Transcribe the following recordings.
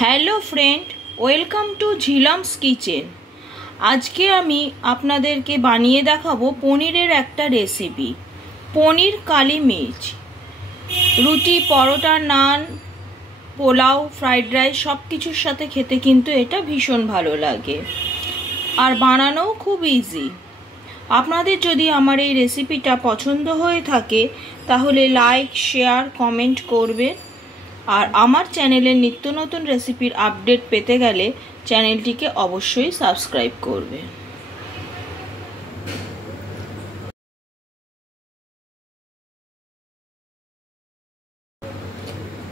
Hello friend, welcome to Jhilam's kitchen. আজকে আমি আপনাদেরকে বানিয়ে দেখাবো পনিরের একটা রেসিপি, পনির কালি মির্চ। রুটি, পরোটা, নান, পোলাও, ফ্রাইড রাইস সব কিছুর সাথে খেতে কিন্তু এটা ভীষণ ভালো লাগে, আর বানানোও খুব ইজি। আপনাদের যদি আমার এই রেসিপিটা পছন্দ হয়ে থাকে তাহলে লাইক, শেয়ার, কমেন্ট করবেন। আর আমার চ্যানেলের নিত্য নতুন রেসিপির আপডেট পেতে গেলে চ্যানেলটিকে অবশ্যই সাবস্ক্রাইব করবেন।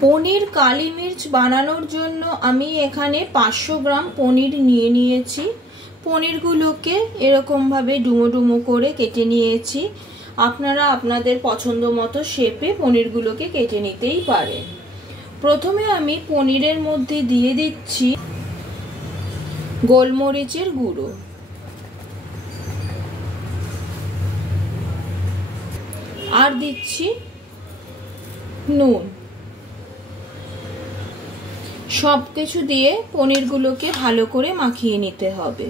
পনির কালি মির্চ বানানোর জন্য আমি এখানে 500 গ্রাম পনির নিয়ে নিয়েছি। পনিরগুলোকে এরকমভাবে ডুমো ডুমো করে কেটে নিয়েছি। আপনারা আপনাদের পছন্দ মতো শেপে পনিরগুলোকে কেটে নিতেই পারেন। প্রথমে আমি পনিরের মধ্যে দিয়ে দিচ্ছি গোলমরিচের গুঁড়ো, আর দিচ্ছি নুন। সব কিছু দিয়ে পনিরগুলোকে ভালো করে মাখিয়ে নিতে হবে।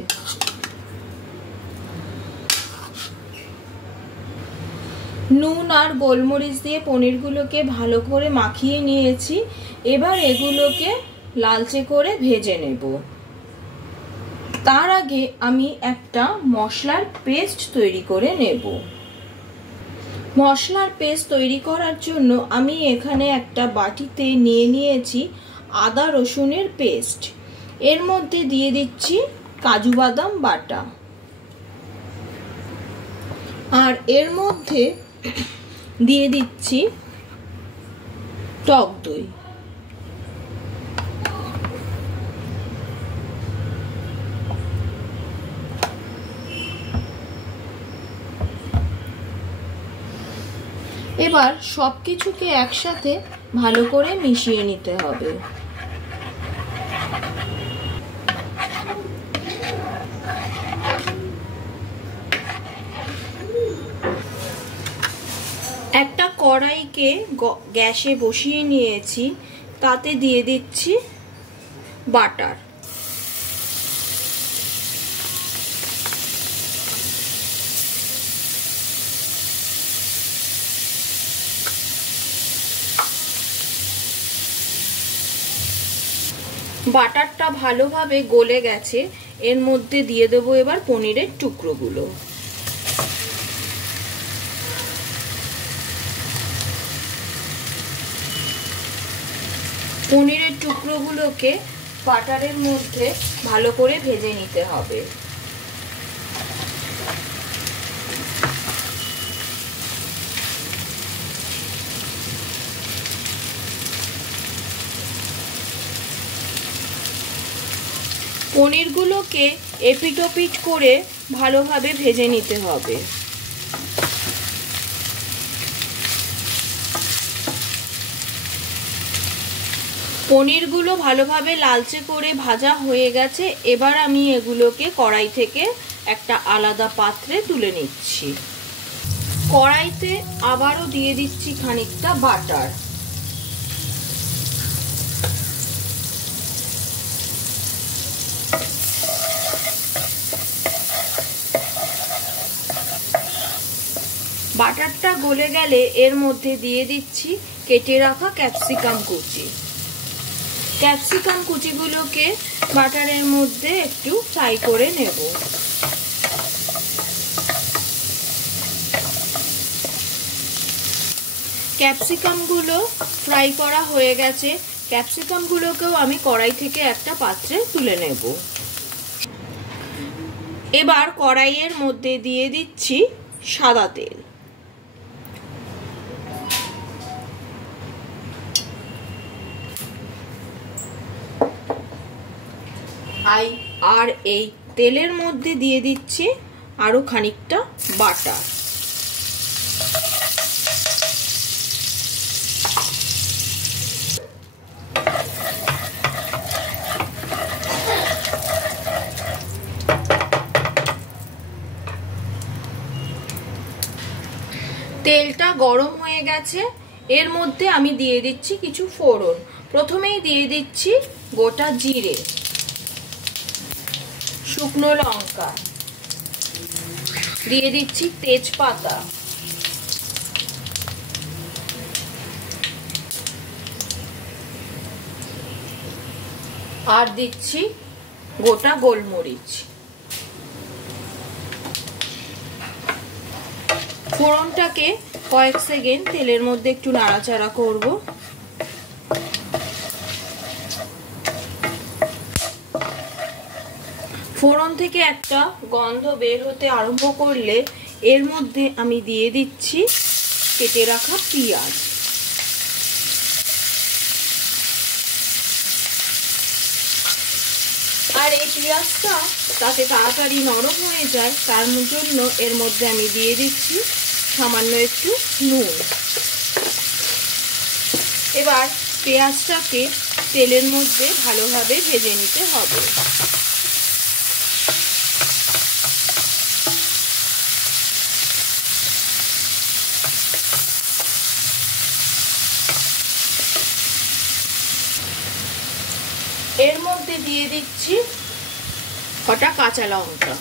নুন আর গোলমরিচ দিয়ে পনিরগুলোকে ভালো করে মাখিয়ে নিয়েছি। এবার এগুলোকে লালচে করে ভেজে নেব। তার আগে আমি একটা মশলার পেস্ট তৈরি করে নেব। মশলার পেস্ট তৈরি করার জন্য আমি এখানে একটা বাটিতে নিয়ে নিয়েছি আদা রসুনের পেস্ট। এর মধ্যে দিয়ে দিচ্ছি কাজু বাদাম বাটা, আর এর মধ্যে দিয়ে দিচ্ছি টক দই। এবার সবকিছুকে একসাথে ভালো করে মিশিয়ে নিতে হবে। একটা কড়াইকে গ্যাসে বসিয়ে নিয়েছি, তাতে দিয়ে দিচ্ছি বাটার। বাটারটা ভালোভাবে গলে গেছে। এর মধ্যে দিয়ে দেবো এবার পনিরের টুকরোগুলো। পনিরের টুকরোগুলোকে বাটারের মধ্যে ভালো করে ভেজে নিতে হবে। পনিরগুলোকে এপিট ওপিট করে ভালোভাবে ভেজে নিতে হবে। পনিরগুলো ভালোভাবে লালচে করে ভাজা হয়ে গেছে। এবার আমি এগুলোকে কড়াই থেকে একটা আলাদা পাত্রে তুলে নিচ্ছি। কড়াইতে আবারও দিয়ে দিচ্ছি খানিকটা বাটার। বাটারটা গলে গেলে এর মধ্যে দিয়ে দিচ্ছি কেটে রাখা ক্যাপসিকাম কুচি। ক্যাপসিকাম কুচিগুলোকে বাটারের মধ্যে একটু ফ্রাই করে নেব। ক্যাপসিকামগুলো ফ্রাই করা হয়ে গেছে। ক্যাপসিকামগুলোকেও আমি কড়াই থেকে একটা পাত্রে তুলে নেব। এবার কড়াইয়ের মধ্যে দিয়ে দিচ্ছি সাদা তেল। আর এই তেলের মধ্যে দিয়ে দিচ্ছি আরো খানিকটা বাটার। তেলটা গরম হয়ে গেছে। এর মধ্যে আমি দিয়ে দিচ্ছি কিছু ফোড়ন। প্রথমেই দিয়ে দিচ্ছি গোটা জিরে, শুকনো লঙ্কা, দিয়ে দিচ্ছি তেজপাতা, আর দিচ্ছি গোটা গোলমরিচ। ফোড়নটাকে কয়েক সেকেন্ড তেলের মধ্যে একটু নাড়াচাড়া করব। ফোড়ন থেকে একটা গন্ধ বের হতে আরম্ভ করলে এর মধ্যে আমি দিয়ে দিচ্ছি কেটে রাখা পেঁয়াজ। আর এই পেঁয়াজটা তাতে তাড়াতাড়ি নরম হয়ে যায়, তার জন্য এর মধ্যে আমি দিয়ে দিচ্ছি সামান্য একটু নুন। এবার পেঁয়াজটাকে তেলের মধ্যে ভালোভাবে ভেজে নিতে হবে। এর মধ্যে দিয়ে দিচ্ছি কটা কাঁচা লঙ্কা।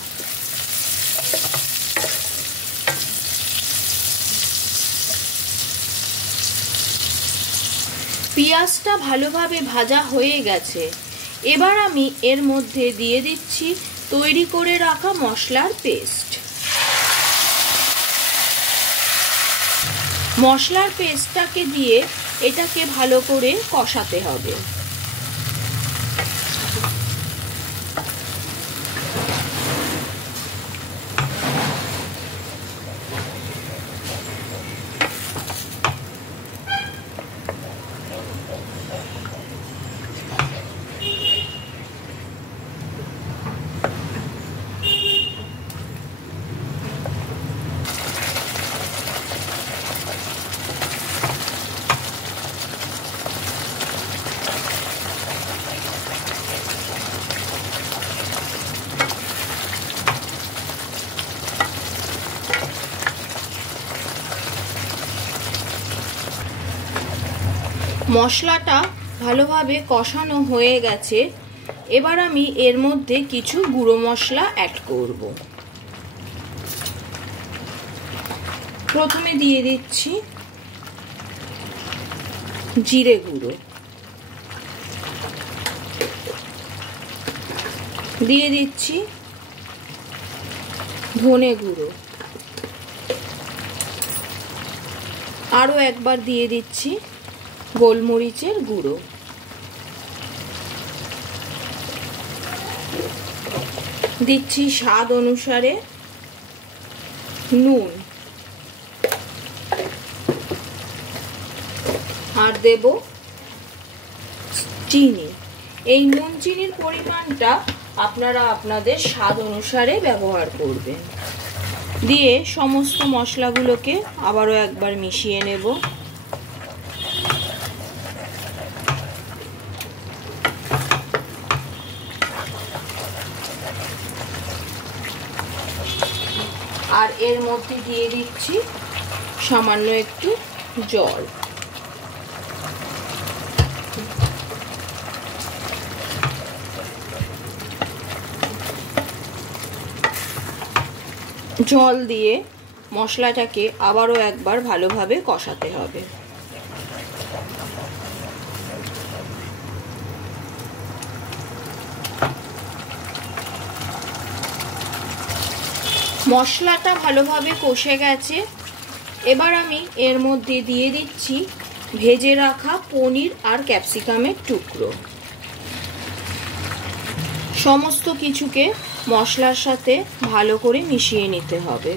পেঁয়াজটা ভালোভাবে ভাজা হয়ে গেছে। এবার আমি এর মধ্যে দিয়ে দিচ্ছি তৈরি করে রাখা মশলার পেস্ট। মশলার পেস্টটাকে দিয়ে এটাকে ভালো করে কষাতে হবে। মশলাটা ভালোভাবে কষানো হয়ে গেছে। এবার আমি এর মধ্যে কিছু গুঁড়ো মশলা অ্যাড করব। প্রথমে দিয়ে দিচ্ছি জিরে গুঁড়ো, দিয়ে দিচ্ছি ধনে গুঁড়ো, আরও একবার দিয়ে দিচ্ছি গোলমরিচের গুঁড়ো, দিচ্ছি স্বাদ অনুসারে নুন, আর দেব চিনি। এই নুন চিনির পরিমাণটা আপনারা আপনাদের স্বাদ অনুসারে ব্যবহার করবেন। দিয়ে সমস্ত মশলাগুলোকে আবারও একবার মিশিয়ে নেব। আর এর মধ্যে দিয়ে দিচ্ছি সামান্য একটু জল। জল দিয়ে মশলাটাকে আবারও একবার ভালোভাবে কষাতে হবে। মশলাটা ভালোভাবে কষে গেছে। এবার আমি এর মধ্যে দিয়ে দিচ্ছি ভেজে রাখা পনির আর ক্যাপসিকামের টুকরো। সমস্ত কিছুকে মশলার সাথে ভালো করে মিশিয়ে নিতে হবে।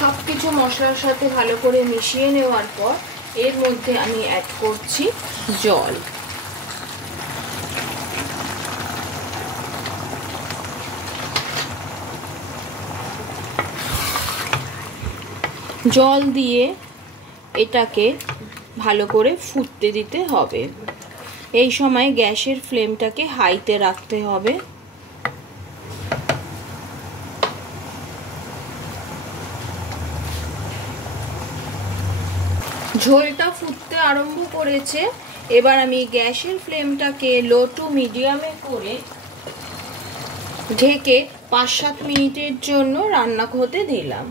সবকিছু মশলার সাথে ভালো করে মিশিয়ে নেওয়ার পর এর মধ্যে আমি অ্যাড করছি জল। জল দিয়ে এটাকে ভালো করে ফুটতে দিতে হবে। এই সময় গ্যাসের ফ্লেমটাকে হাইতে রাখতে হবে। ঝোলটা ফুটতে আরম্ভ করেছে। এবার আমি গ্যাসের ফ্লেমটাকে লো টু মিডিয়ামে করে ঢেকে 5-7 মিনিটের জন্য রান্না হতে দিলাম।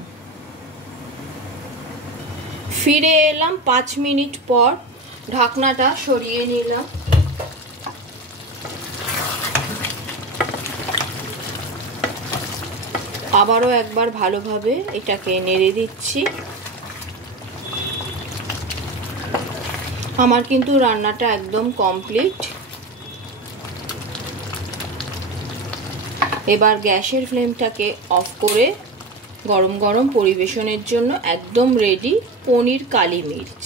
ফিরে এলাম 5 মিনিট পর, ঢাকনাটা সরিয়ে নিলাম। আবারও একবার ভালোভাবে এটাকে নেড়ে দিচ্ছি। আমার কিন্তু রান্নাটা একদম কমপ্লিট। এবার গ্যাসের ফ্লেমটাকে অফ করে গরম গরম পরিবেশনের জন্য একদম রেডি পনির কালি মির্চ।